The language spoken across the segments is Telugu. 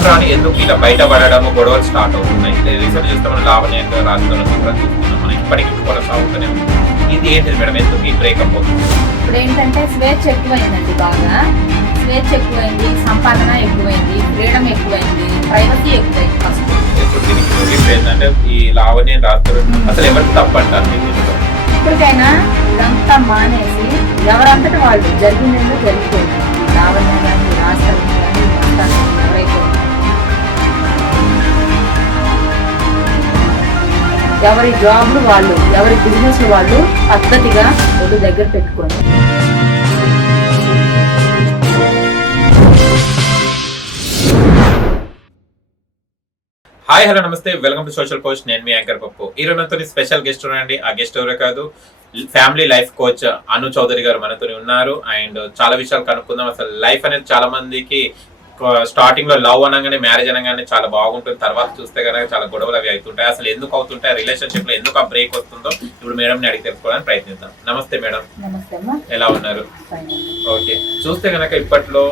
రాను రాను ఎందుకు ఇలా బయటపడడం గొడవలు స్టార్ట్ అవుతున్నాయి. రీసెంట్ చూస్తే మనం లావణ్య రాజధాని కూడా చూస్తున్నాం, మనం ఇప్పటికీ కొనసాగుతూనే ఉంది. ఇది ఏంటిది మేడం, ఎందుకు ఈ బ్రేకప్ అవుతుంది? ఇప్పుడు ఏంటంటే స్వేచ్ఛ ఎక్కువైందండి, బాగా స్వేచ్ఛ ఎక్కువైంది, సంపాదన ఎక్కువైంది, ఫ్రీడమ్ ఎక్కువైంది, ప్రైవసీ ఎక్కువైంది. ఫస్ట్ ఇప్పుడు దీనికి ముగింపు ఏంటంటే ఈ లావణ్య రాస్తారు అసలు ఎవరికి తప్పంటారు దీంట్లో? ఇప్పటికైనా ఇదంతా మానేసి ఎవరంతటి వాళ్ళు జరిగిందేదో జరిగిపోయింది. లావణ్య కానీ రాస్తారు కానీ ఎవరైతే ఎవరి జాబ్లు వాళ్ళు, ఎవరి బిజినెస్ వాళ్ళు పద్ధతిగా ఒళ్ళు దగ్గర పెట్టుకొని హాయ్ హలో నమస్తే, వెల్కమ్ టు సోషల్ పోస్ట్. నేను మీ యాంకర్ పప్పు. ఈ రోజుతో స్పెషల్ గెస్ట్ ఉన్నాయండి. ఆ గెస్ట్ ఎవరే కాదు, ఫ్యామిలీ లైఫ్ కోచ్ అను చౌదరి గారు మనతో ఉన్నారు. అండ్ చాలా విషయాలు కనుక్కుందాం. అసలు లైఫ్ అనేది చాలా మందికి స్టార్టింగ్ లో లవ్ అనగానే, మ్యారేజ్ అనగానే చాలా బాగుంటుంది. తర్వాత చూస్తే కనుక చాలా గొడవలు అవి అవుతుంటాయి. అసలు ఎందుకు అవుతుంటాయి, రిలేషన్షిప్ లో ఎందుకు ఆ బ్రేక్ వస్తుందో ఇప్పుడు మేడం ని అడిగి తెలుసుకోవడానికి ప్రయత్నిద్దాం. నమస్తే మేడం, ఎలా ఉన్నారు? ఓకే, చూస్తే కనుక ఇప్పట్లో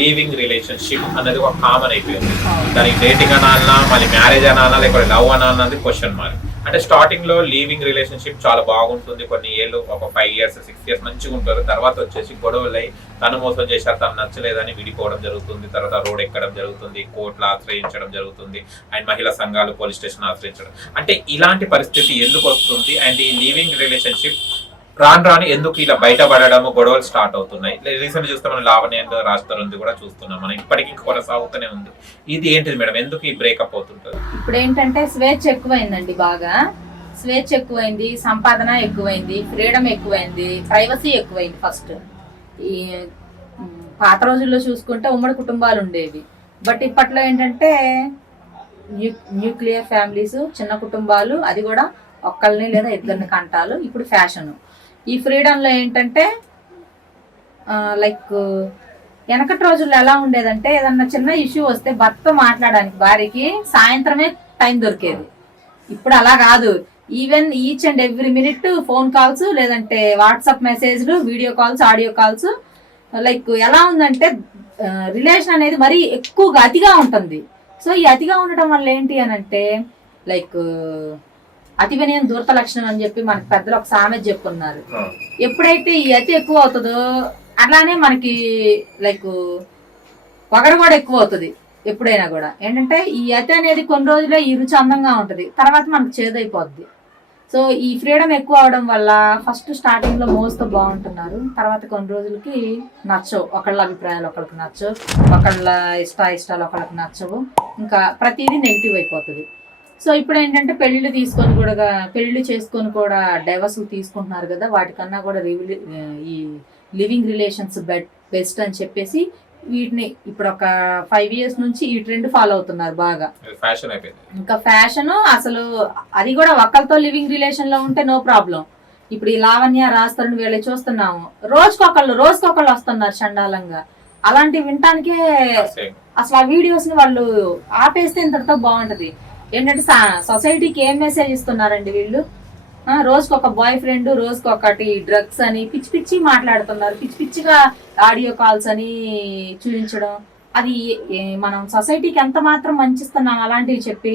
లీవింగ్ రిలేషన్షిప్ అనేది ఒక కామన్ అయిపోయింది. దానికి డేటింగ్ అనాలన్నా, మళ్ళీ మ్యారేజ్ అనాలన్నా, లేకపోతే లవ్ అనాలన్నది క్వశ్చన్ మార్క్. అంటే స్టార్టింగ్ లో లీవింగ్ రిలేషన్షిప్ చాలా బాగుంటుంది, కొన్ని ఏళ్ళు, ఒక 5 years 6 years మంచిగా ఉంటారు. తర్వాత వచ్చేసి గొడవలు అయి తను మోసం చేశారు, తను నచ్చలేదని విడిపోవడం జరుగుతుంది. తర్వాత రోడ్ ఎక్కడం జరుగుతుంది, కోర్టులు ఆశ్రయించడం జరుగుతుంది, అండ్ మహిళా సంఘాలు పోలీస్ స్టేషన్ ఆశ్రయించడం. అంటే ఇలాంటి పరిస్థితి ఎందుకు వస్తుంది? అండ్ ఈ లీవింగ్ రిలేషన్షిప్ రాను రాను ఎందుకు ఇలా బయటపడడం, గొడవలు స్టార్ట్ అవుతున్నాయి? రీసెంట్ చూస్తే మనం లావణ్య రాజధాని కూడా చూస్తున్నాం, మనం ఇప్పటికీ కొనసాగుతూనే ఉంది. ఇది ఏంటిది మేడం, ఎందుకు ఈ బ్రేకప్ అవుతుంటుంది? ఇప్పుడు ఏంటంటే స్వేచ్ఛ ఎక్కువైందండి, బాగా స్వేచ్ఛ ఎక్కువైంది, సంపాదన ఎక్కువైంది, ఫ్రీడమ్ ఎక్కువైంది, ప్రైవసీ ఎక్కువైంది. ఫస్ట్ ఈ పాత రోజుల్లో చూసుకుంటే ఉమ్మడి కుటుంబాలు ఉండేవి. బట్ ఇప్పట్లో ఏంటంటే న్యూక్లియర్ ఫ్యామిలీస్, చిన్న కుటుంబాలు, అది కూడా ఒక్కళ్ళని లేదా ఇద్దరిని కంటాలు ఇప్పుడు ఫ్యాషను. ఈ ఫ్రీడంలో ఏంటంటే లైక్ వెనకటి రోజుల్లో ఎలా ఉండేదంటే ఏదన్నా చిన్న ఇష్యూ వస్తే భర్త మాట్లాడడానికి భార్యకి సాయంత్రమే టైం దొరికేది. ఇప్పుడు అలా కాదు, even each and every minute phone calls, లేదంటే వాట్సాప్ మెసేజ్లు, video calls, audio calls. Like ఎలా ఉందంటే రిలేషన్ అనేది మరీ ఎక్కువగా అతిగా ఉంటుంది. సో ఈ అతిగా ఉండటం వల్ల ఏంటి అని అంటే లైక్ అతి వినయం దూరత లక్షణం అని చెప్పి మనకి పెద్దలు ఒక సామెత చెప్పుకున్నారు. ఎప్పుడైతే ఈ అతి ఎక్కువ అవుతుందో అట్లానే మనకి లైక్ పొగరు కూడా ఎక్కువ అవుతుంది. ఎప్పుడైనా కూడా ఏంటంటే ఈ అతి అనేది కొన్ని రోజులే ఈ రుచి అందంగా ఉంటుంది, తర్వాత మనకు చేదైపోద్ది. సో ఈ ఫ్రీడమ్ ఎక్కువ అవడం వల్ల ఫస్ట్ స్టార్టింగ్ లో మోస్తో బాగుంటున్నారు, తర్వాత కొన్ని రోజులకి నచ్చవు. ఒకళ్ళ అభిప్రాయాలు ఒకళ్ళకి నచ్చవు, ఒకళ్ళ ఇష్టాలు ఒకళ్ళకి నచ్చవు, ఇంకా ప్రతిదీ నెగిటివ్ అయిపోతుంది. సో ఇప్పుడు ఏంటంటే పెళ్లిళ్ళు చేసుకొని కూడా డైవర్స్ తీసుకుంటున్నారు కదా, వాటికన్నా కూడా ఈ లివింగ్ రిలేషన్స్ బెస్ట్ అని చెప్పేసి వీటిని ఇప్పుడు ఒక 5 years నుంచి ఈ ట్రెండ్ ఫాలో అవుతున్నారు బాగా. ఫ్యాషన్ అయిపోయింది, ఇంకా ఫ్యాషన్. అసలు అది కూడా ఒక్కరితో లివింగ్ రిలేషన్ లో ఉంటే నో ప్రాబ్లం. ఇప్పుడు ఈ లావణ్య రాస్తారని వీళ్ళే చూస్తున్నాము, రోజుకొకళ్ళు వస్తున్నారు చండాలంగా. అలాంటివి వినటానికే అసలు ఆ వీడియోస్ ని వాళ్ళు ఆపేస్తే ఇంతటితో బాగుంటది. ఏంటంటే సొసైటీకి ఏం మెసేజ్ ఇస్తున్నారండి వీళ్ళు? రోజుకొక బాయ్ ఫ్రెండ్, రోజుకొకటి డ్రగ్స్ అని పిచ్చి పిచ్చి మాట్లాడుతున్నారు, పిచ్చి పిచ్చిగా ఆడియో కాల్స్ అని చూపించడం. అది మనం సొసైటీకి ఎంత మాత్రం మంచిస్తున్నాం అలాంటివి చెప్పి.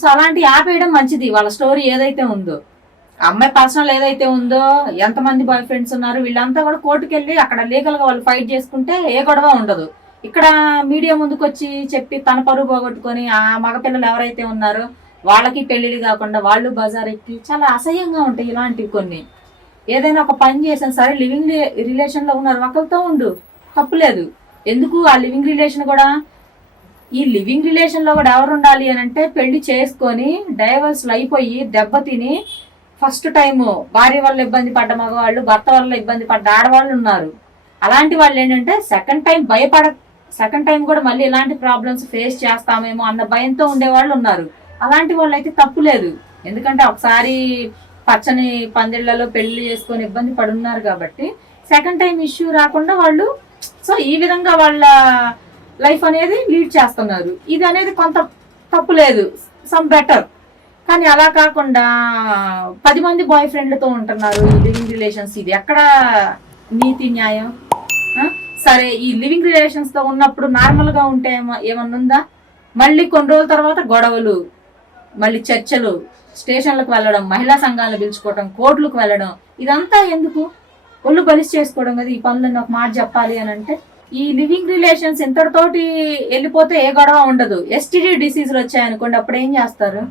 సో అలాంటివి ఆపేయడం మంచిది. వాళ్ళ స్టోరీ ఏదైతే ఉందో, అమ్మాయి పర్సనల్ ఏదైతే ఉందో, ఎంతమంది బాయ్ ఫ్రెండ్స్ ఉన్నారు, వీళ్ళంతా కూడా కోర్టుకు వెళ్ళి అక్కడ లీగల్ గా వాళ్ళు ఫైట్ చేసుకుంటే ఏ గొడవ ఉండదు. ఇక్కడ మీడియా ముందుకు వచ్చి చెప్పి తన పరువు పోగొట్టుకొని ఆ మగపిల్లలు ఎవరైతే ఉన్నారో వాళ్ళకి పెళ్లిళ్ళు కాకుండా వాళ్ళు బజార్ ఎక్కి చాలా అసహ్యంగా ఉంటాయి ఇలాంటివి కొన్ని. ఏదైనా ఒక పని చేసాను సరే, లివింగ్ రిలేషన్ లో ఉన్నారు, ఒకరితో ఉండు, తప్పులేదు. ఎందుకు ఆ లివింగ్ రిలేషన్ కూడా, ఈ లివింగ్ రిలేషన్ లో కూడా ఎవరు ఉండాలి అని అంటే పెళ్లి చేసుకొని డైవర్స్లు అయిపోయి దెబ్బతిని ఫస్ట్ టైము భార్య వల్ల ఇబ్బంది పడ్డ మగవాళ్ళు, భర్త వల్ల ఇబ్బంది పడ్డ ఆడవాళ్ళు ఉన్నారు. అలాంటి వాళ్ళు ఏంటంటే సెకండ్ టైం కూడా మళ్ళీ ఇలాంటి ప్రాబ్లమ్స్ ఫేస్ చేస్తామేమో అన్న భయంతో ఉండేవాళ్ళు ఉన్నారు. అలాంటి వాళ్ళు అయితే తప్పు లేదు, ఎందుకంటే ఒకసారి పచ్చని పందిళ్లలో పెళ్లి చేసుకొని ఇబ్బంది పడున్నారు కాబట్టి సెకండ్ టైం ఇష్యూ రాకుండా వాళ్ళు సో ఈ విధంగా వాళ్ళ లైఫ్ అనేది లీడ్ చేస్తున్నారు. ఇది అనేది కొంత తప్పు లేదు, సమ్ బెటర్. కానీ అలా కాకుండా 10 మంది బాయ్ ఫ్రెండ్లతో ఉంటున్నారు ఈ లివింగ్ రిలేషన్స్. ఇది ఎక్కడ నీతి న్యాయం? సరే ఈ లివింగ్ రిలేషన్స్ తో ఉన్నప్పుడు నార్మల్ గా ఉంటే ఏమన్నా ఉందా? మళ్ళీ కొన్ని రోజుల తర్వాత గొడవలు, మళ్ళీ చర్చలు, స్టేషన్లకు వెళ్ళడం, మహిళా సంఘాలను పిలుచుకోవడం, కోర్టులకు వెళ్ళడం, ఇదంతా ఎందుకు? ఒళ్ళు బలిసి చేసుకోవడం కదా ఈ పనులను. ఒక మాట చెప్పాలి అని అంటే ఈ లివింగ్ రిలేషన్స్ ఇంతటితోటి వెళ్ళిపోతే ఏ గొడవ ఉండదు. ఎస్టీడీ డిసీజులు వచ్చాయనుకోండి, అప్పుడు ఏం చేస్తారు?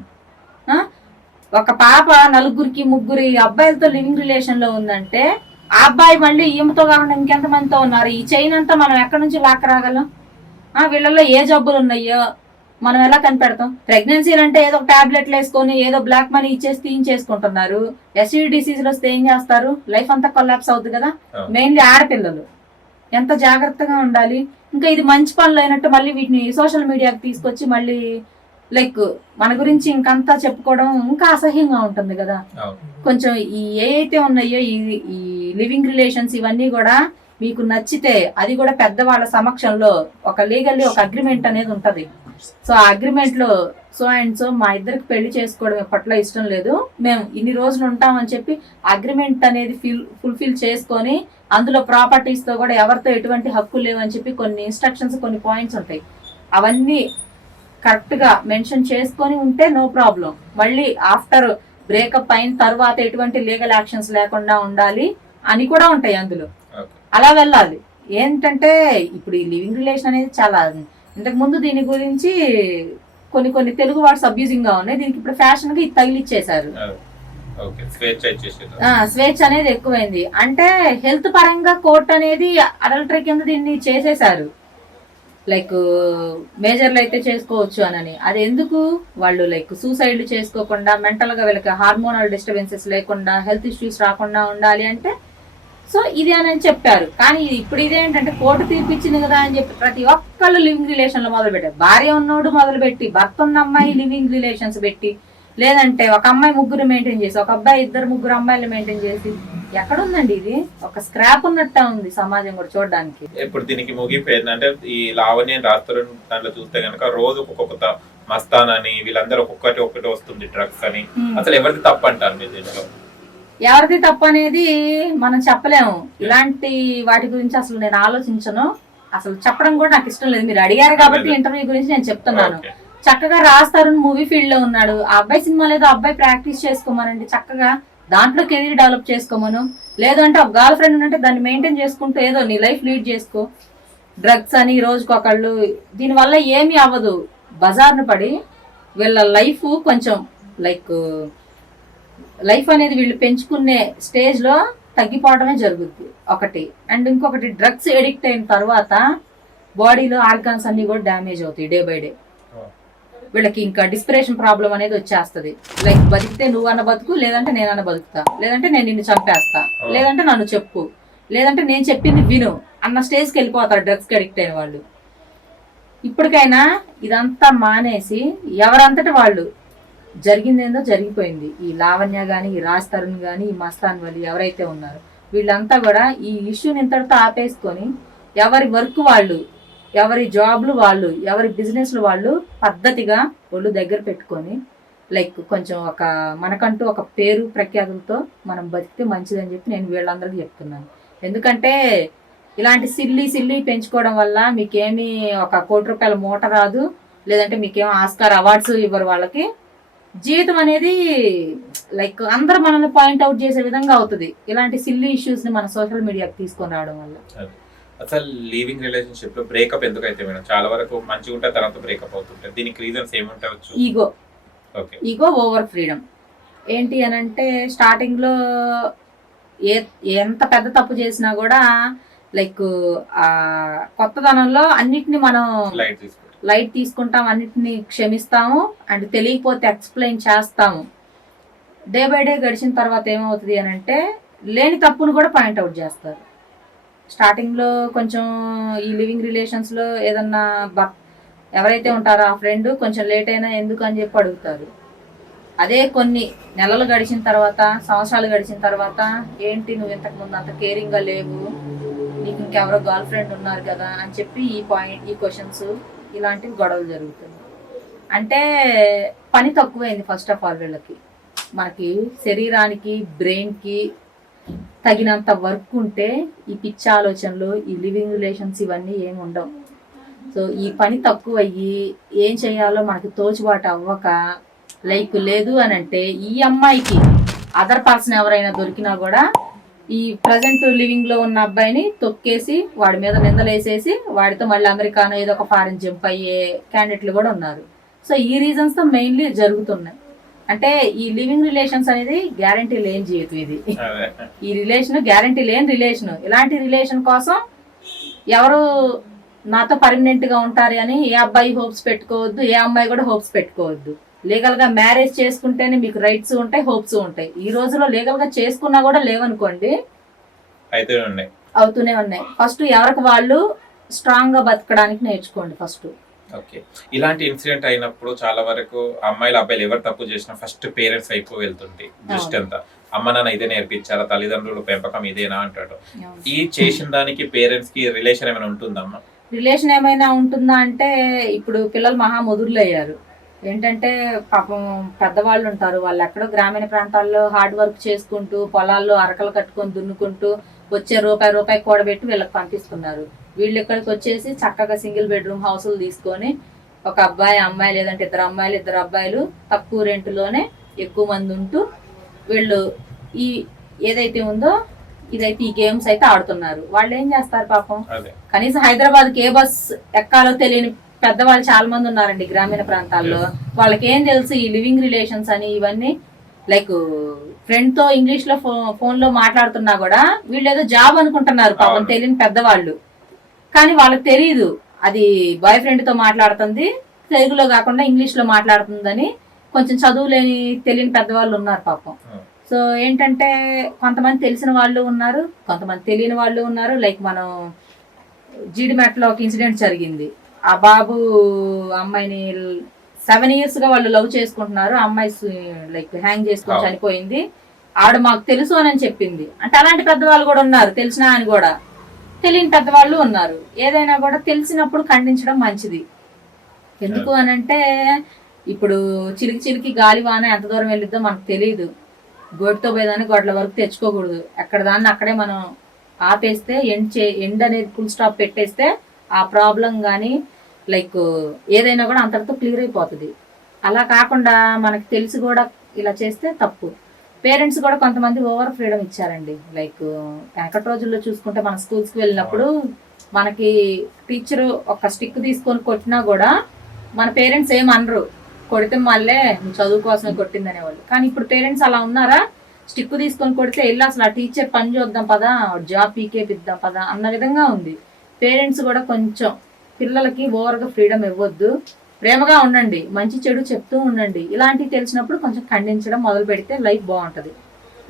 ఒక పాప 4 అబ్బాయిలతో లివింగ్ రిలేషన్ లో ఉందంటే ఆ అబ్బాయి మళ్ళీ ఈమెతో కాకుండా ఇంకెంత మందితో ఉన్నారు. ఈ చైన్ అంతా మనం ఎక్కడి నుంచి లాక్క రాగలం? వీళ్ళల్లో ఏ జబ్బులు ఉన్నాయో మనం ఎలా కనిపెడతాం? ప్రెగ్నెన్సీలు అంటే ఏదో టాబ్లెట్లు వేసుకొని ఏదో బ్లాక్ మనీ ఇచ్చేసి తీయించేసుకుంటున్నారు. ఎస్టీడీ డిసీజులు వస్తే ఏం చేస్తారు? లైఫ్ అంతా కొలాప్స్ అవుతుంది కదా. మెయిన్లీ ఆడపిల్లలు ఎంత జాగ్రత్తగా ఉండాలి. ఇంకా ఇది మంచి పనులు అయినట్టు మళ్ళీ వీటిని సోషల్ మీడియాకి తీసుకొచ్చి మళ్ళీ లైక్ మన గురించి ఇంకంతా చెప్పుకోవడం ఇంకా అసహ్యంగా ఉంటుంది కదా. కొంచెం ఈ ఏవైతే ఉన్నాయో ఈ లివింగ్ రిలేషన్స్ ఇవన్నీ కూడా మీకు నచ్చితే అది కూడా పెద్దవాళ్ళ సమక్షంలో ఒక లీగల్లీ ఒక అగ్రిమెంట్ అనేది ఉంటది. సో ఆ అగ్రిమెంట్ లో సో అండ్ సో మా ఇద్దరికి పెళ్లి చేసుకోవడం ఎప్పట్లో ఇష్టం లేదు, మేము ఇన్ని రోజులు ఉంటామని చెప్పి అగ్రిమెంట్ అనేది ఫుల్ఫిల్ చేసుకొని అందులో ప్రాపర్టీస్ తో కూడా ఎవరితో ఎటువంటి హక్కులు లేవని చెప్పి కొన్ని ఇన్స్ట్రక్షన్స్, కొన్ని పాయింట్స్ ఉంటాయి. అవన్నీ కరెక్ట్ గా మెన్షన్ చేసుకొని ఉంటే నో ప్రాబ్లం. మళ్ళీ ఆఫ్టర్ బ్రేకప్ అయిన తర్వాత ఎటువంటి లీగల్ యాక్షన్స్ లేకుండా ఉండాలి అని కూడా ఉంటాయి అందులో. అలా వెళ్ళాలి. ఏంటంటే ఇప్పుడు ఈ లివింగ్ రిలేషన్ అనేది చాలా ఇంతకు ముందు దీని గురించి కొన్ని తెలుగు వర్డ్స్ అబ్యూజింగ్ గా ఉన్నాయి. దీనికి ఇప్పుడు ఫ్యాషన్ గా ఇది తగిలిచ్చేశారు. స్వేచ్ఛ అనేది ఎక్కువైంది. అంటే హెల్త్ పరంగా కోర్ట్ అనేది అడల్టరీ కింద దీన్ని చేసేసారు. లైక్ మేజర్లు అయితే చేసుకోవచ్చు అని. అది ఎందుకు? వాళ్ళు లైక్ సూసైడ్లు చేసుకోకుండా, మెంటల్ గా వీళ్ళకి హార్మోనల్ డిస్టర్బెన్సెస్ లేకుండా, హెల్త్ ఇష్యూస్ రాకుండా ఉండాలి అంటే సో ఇది అని చెప్పారు. కానీ ఇప్పుడు ఇదేంటంటే కోర్టు తీర్పిచ్చింది కదా అని చెప్పి ప్రతి ఒక్కళ్ళు లివింగ్ రిలేషన్ లో మొదలు పెట్టారు. భార్య ఉన్నోడు మొదలు పెట్టి, భర్త ఉన్న అమ్మాయి లివింగ్ రిలేషన్స్ పెట్టి, లేదంటే ఒక అమ్మాయి 3 మెయింటైన్ చేసి, ఒక అబ్బాయి 2-3 అమ్మాయిలు మెయింటైన్ చేసి, ఎక్కడుందండి ఇది? ఒక స్క్రాప్ ఉన్నట్టు ఉంది సమాజం కూడా చూడడానికి. ఇప్పుడు దీనికి ముగిపోయింది అంటే ఈ లావణ్య రాస్తారు దాంట్లో చూస్తే కనుక రోజు ఒక్కొక్క మస్తాన్ అని వీళ్ళందరూ ఒక్కొక్కటి వస్తుంది, డ్రగ్స్ అని. అసలు ఎవరిది తప్పు అంటారు మీరు దీంట్లో? ఎవరిది తప్పు అనేది మనం చెప్పలేము. ఇలాంటి వాటి గురించి అసలు నేను ఆలోచించను, అసలు చెప్పడం కూడా నాకు ఇష్టం లేదు. మీరు అడిగారు కాబట్టి ఇంటర్వ్యూ గురించి నేను చెప్తున్నాను. చక్కగా రాస్తారు, మూవీ ఫీల్డ్ లో ఉన్నాడు. ఆ అబ్బాయి సినిమా లేదో అబ్బాయి ప్రాక్టీస్ చేసుకోమనండి, చక్కగా దాంట్లో కెరీర్ డెవలప్ చేసుకోమను. లేదంటే ఒక గర్ల్ ఫ్రెండ్ ఉంటే దాన్ని మెయింటైన్ చేసుకుంటూ ఏదో నీ లైఫ్ లీడ్ చేసుకో. డ్రగ్స్ అని రోజుకొకళ్ళు, దీనివల్ల ఏమీ అవ్వదు. బజార్ను పడి వీళ్ళ లైఫ్ కొంచెం లైక్ లైఫ్ అనేది వీళ్ళు పెంచుకునే స్టేజ్ లో తగ్గిపోవడమే జరుగుద్ది ఒకటి. అండ్ ఇంకొకటి, డ్రగ్స్ ఎడిక్ట్ అయిన తర్వాత బాడీలో ఆర్గాన్స్ అన్ని కూడా డ్యామేజ్ అవుతాయి డే బై డే. వీళ్ళకి ఇంకా డిస్పిరేషన్ ప్రాబ్లం అనేది వచ్చేస్తుంది. లైక్ బతికితే నువ్వన్న బతుకు, లేదంటే నేనన్న బతుకుతా, లేదంటే నేను నిన్ను చంపేస్తా, లేదంటే నన్ను చెప్పు, లేదంటే నేను చెప్పింది విను అన్న స్టేజ్కి వెళ్ళిపోతారు డ్రగ్స్కి అడిక్ట్ అయిన వాళ్ళు. ఇప్పటికైనా ఇదంతా మానేసి ఎవరంతటి వాళ్ళు జరిగిందేందో జరిగిపోయింది. ఈ లావణ్య కానీ, ఈ రాజ్ తరుణ్ కానీ, ఈ మస్తాన్ వలి ఎవరైతే ఉన్నారో వీళ్ళంతా కూడా ఈ ఇష్యూని ఇంతటితో ఆపేసుకొని ఎవరి వర్క్ వాళ్ళు, ఎవరి జాబ్లు వాళ్ళు, ఎవరి బిజినెస్లు వాళ్ళు పద్ధతిగా ఒళ్ళు దగ్గర పెట్టుకొని లైక్ కొంచెం ఒక మనకంటూ ఒక పేరు ప్రఖ్యాతులతో మనం బతికితే మంచిదని చెప్పి నేను వీళ్ళందరికీ చెప్తున్నాను. ఎందుకంటే ఇలాంటి సిల్లీ పెంచుకోవడం వల్ల మీకేమీ ఒక ₹1 కోటి మూట రాదు, లేదంటే మీకేమో ఆస్కార్ అవార్డ్స్ ఇవ్వరు. వాళ్ళకి జీవితం అనేది లైక్ అందరూ మనల్ని పాయింట్అవుట్ చేసే విధంగా అవుతుంది ఇలాంటి సిల్లీ ఇష్యూస్ ని మన సోషల్ మీడియాకి తీసుకొని రావడం వల్ల. అసలు లివింగ్ రిలేషన్షిప్ లో బ్రేకప్ ఎందుకైతే మేడం చాలా వరకు మంచిగా ఉంటే తర్వాత బ్రేకప్ అవుతుంటాయి, దీనికి రీజన్స్ ఏముంటావచ్చు? Ego, over freedom. ఏంటి అని అంటే స్టార్టింగ్ లో ఎంత పెద్ద తప్పు చేసినా కూడా లైక్ కొత్తదనంలో అన్నిటిని మనం లైట్ తీసుకుంటాం, అన్నిటిని క్షమిస్తాము అండ్ తెలియకపోతే ఎక్స్ప్లెయిన్ చేస్తాము. డే బై డే గడిచిన తర్వాత ఏమవుతుంది అని అంటే లేని తప్పును కూడా పాయింట్అవుట్ చేస్తారు. స్టార్టింగ్లో కొంచెం ఈ లివింగ్ రిలేషన్స్లో ఏదన్నా ఎవరైతే ఉంటారో ఆ ఫ్రెండ్ కొంచెం లేట్ అయినా ఎందుకు అని చెప్పి అడుగుతారు. అదే కొన్ని నెలలు గడిచిన తర్వాత, సంవత్సరాలు గడిచిన తర్వాత, ఏంటి నువ్వు ఇంతకుముందు అంత కేరింగ్గా లేవు, నీకు ఇంకెవరో గర్ల్ ఫ్రెండ్ ఉన్నారు కదా అని చెప్పి ఈ క్వశ్చన్స్, ఇలాంటివి గొడవలు జరుగుతుంది. అంటే పని తక్కువైంది ఫస్ట్ ఆఫ్ ఆల్ వీళ్ళకి. మనకి శరీరానికి, బ్రెయిన్కి తగినంత వర్క్ ఉంటే ఈ పిచ్చి ఆలోచనలు, ఈ లివింగ్ రిలేషన్స్ ఇవన్నీ ఏమి ఉండవు. సో ఈ పని తక్కువ అయ్యి ఏం చేయాలో మనకి తోచుబాటు అవ్వక లైక్ లేదు అని అంటే ఈ అమ్మాయికి అదర్ పర్సన్ ఎవరైనా దొరికినా కూడా ఈ ప్రజెంట్ లివింగ్ లో ఉన్న అబ్బాయిని తొక్కేసి వాడి మీద నిందలేసేసి వాడితో మళ్ళీ అమెరికానో ఏదో ఒక ఫారిన్ జంప్ అయ్యే క్యాండిడేట్లు కూడా ఉన్నారు. సో ఈ రీజన్స్ తో మెయిన్లీ జరుగుతున్నాయి. అంటే ఈ లివింగ్ రిలేషన్స్ అనేది గ్యారంటీ లేని జీవితం ఇది. ఈ రిలేషన్ గ్యారంటీ లేని రిలేషన్. ఇలాంటి రిలేషన్ కోసం ఎవరు నాతో పర్మనెంట్ గా ఉంటారు అని ఏ అబ్బాయి హోప్స్ పెట్టుకోవద్దు, ఏ అమ్మాయి కూడా హోప్స్ పెట్టుకోవద్దు. లీగల్ గా మ్యారేజ్ చేసుకుంటేనే మీకు రైట్స్ ఉంటాయి, హోప్స్ ఉంటాయి. ఈ రోజులో లీగల్ గా చేసుకున్నా కూడా లేవనుకోండి, అవుతూనే ఉన్నాయి. ఫస్ట్ ఎవరికి వాళ్ళు స్ట్రాంగ్ గా బతకడానికి నేర్చుకోండి ఫస్ట్. ఓకే, ఇలాంటి ఇన్సిడెంట్ అయినప్పుడు చాలా వరకు అమ్మాయిలు అబ్బాయిలు ఎవరు తప్పు చేసినా ఫస్ట్ పేరెంట్స్ వైపు వెళ్తుంది దృష్టి అంతా. అమ్మ నాన్న ఇదే నేర్పించారా, తల్లిదండ్రుల పెంపకం ఇదేనా అంటాడు. ఈ చేసిన దానికి పేరెంట్స్ కి రిలేషన్ ఏమైనా ఉంటుందమ్మా? రిలేషన్ ఏమైనా ఉంటుందా అంటే ఇప్పుడు పిల్లలు మహా ముదురులు అయ్యారు. ఏంటంటే పాపం పెద్దవాళ్ళు ఉంటారు, వాళ్ళు ఎక్కడో గ్రామీణ ప్రాంతాల్లో హార్డ్ వర్క్ చేసుకుంటూ పొలాల్లో అరకలు కట్టుకొని దున్నుకుంటూ వచ్చే రూపాయి కూడబెట్టి వీళ్ళకి పంపిస్తున్నారు. వీళ్ళు ఇక్కడికి వచ్చేసి చక్కగా సింగిల్ బెడ్రూమ్ హౌసులు తీసుకొని ఒక అబ్బాయి అమ్మాయి లేదంటే ఇద్దరు అబ్బాయిలు తక్కువ రెంట్లోనే ఎక్కువ మంది ఉంటూ వీళ్ళు ఈ ఏదైతే ఉందో ఇదైతే ఈ గేమ్స్ అయితే ఆడుతున్నారు. వాళ్ళు ఏం చేస్తారు పాపం, కనీసం హైదరాబాద్కి ఏ బస్ ఎక్కాలో తెలియని పెద్దవాళ్ళు చాలా మంది ఉన్నారండి గ్రామీణ ప్రాంతాల్లో. వాళ్ళకి ఏం తెలుసు ఈ లివింగ్ రిలేషన్స్ అని ఇవన్నీ. లైక్ ఫ్రెండ్ తో ఇంగ్లీష్ లో ఫోన్ లో మాట్లాడుతున్నా కూడా వీళ్ళు ఏదో జాబ్ అనుకుంటున్నారు పాపం తెలియని పెద్దవాళ్ళు. కానీ వాళ్ళకి తెలియదు అది బాయ్ ఫ్రెండ్ తో మాట్లాడుతుంది, తెలుగులో కాకుండా ఇంగ్లీష్ లో మాట్లాడుతుందని కొంచెం చదువు లేని తెలియని పెద్దవాళ్ళు ఉన్నారు పాపం. సో ఏంటంటే కొంతమంది తెలిసిన వాళ్ళు ఉన్నారు, కొంతమంది తెలియని వాళ్ళు ఉన్నారు. లైక్ మనం జీడిమెట్లో ఒక ఇన్సిడెంట్ జరిగింది. ఆ బాబు అమ్మాయిని 7 years గా వాళ్ళు లవ్ చేసుకుంటున్నారు. అమ్మాయి లైక్ హ్యాంగ్ చేసుకొని చనిపోయింది. ఆవిడ మాకు తెలుసు అని చెప్పింది. అంటే అలాంటి పెద్దవాళ్ళు కూడా ఉన్నారు, తెలిసినా అని కూడా తెలియని పెద్దవాళ్ళు ఉన్నారు. ఏదైనా కూడా తెలిసినప్పుడు ఖండించడం మంచిది. ఎందుకు అనంటే ఇప్పుడు చిలికి గాలి వాన ఎంత దూరం వెళ్ళిద్దో మనకు తెలియదు. గోటితో పోయేదాన్ని గొడ్ల వరకు తెచ్చుకోకూడదు. ఎక్కడ దాన్ని అక్కడే మనం ఆపేస్తే ఎండ్ అనేది ఫుల్ స్టాప్ పెట్టేస్తే ఆ ప్రాబ్లం కానీ లైక్ ఏదైనా కూడా అంతటితో క్లియర్ అయిపోతుంది. అలా కాకుండా మనకి తెలిసి కూడా ఇలా చేస్తే తప్పు. పేరెంట్స్ కూడా కొంతమంది ఓవర్ ఫ్రీడమ్ ఇచ్చారండి. లైక్ వెనకటి రోజుల్లో చూసుకుంటే మన స్కూల్స్కి వెళ్ళినప్పుడు మనకి టీచర్ ఒక స్టిక్ తీసుకొని కొట్టినా కూడా మన పేరెంట్స్ ఏమనరు, కొడితే మళ్ళీ చదువు కోసమే కొట్టింది అనేవాళ్ళు. కానీ ఇప్పుడు పేరెంట్స్ అలా ఉన్నారా, స్టిక్ తీసుకొని కొడితే వెళ్ళి అసలు ఆ టీచర్ పని చూద్దాం పదా, జాబ్ పీకేపిద్దాం పదా అన్న విధంగా ఉంది. పేరెంట్స్ కూడా కొంచెం పిల్లలకి ఓవర్గా ఫ్రీడమ్ ఇవ్వద్దు, ప్రేమగా ఉండండి, మంచి చెడు చెప్తూ ఉండండి. ఇలాంటివి తెలిసినప్పుడు కొంచెం ఖండించడం మొదలు పెడితే లైఫ్ బాగుంటది.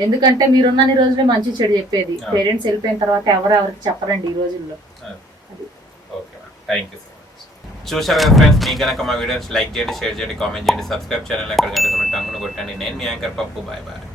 ఎందుకంటే మీరున్నన్ని రోజులే మంచి చెడు చెప్పేది, పేరెంట్స్ వెళ్ళిపోయిన తర్వాత ఎవరికి చెప్పరండి ఈ రోజుల్లో. చూశారు కదా ఫ్రెండ్స్, మీకు కనుక మా వీడియోస్ లైక్ చేయండి, షేర్ చేయండి, కామెంట్ చేయండి, సబ్స్క్రైబ్ ఛానల్ ఎక్కడ గంట టంగును కొట్టండి. నేను మీ యాంకర్ పప్పు. Bye bye.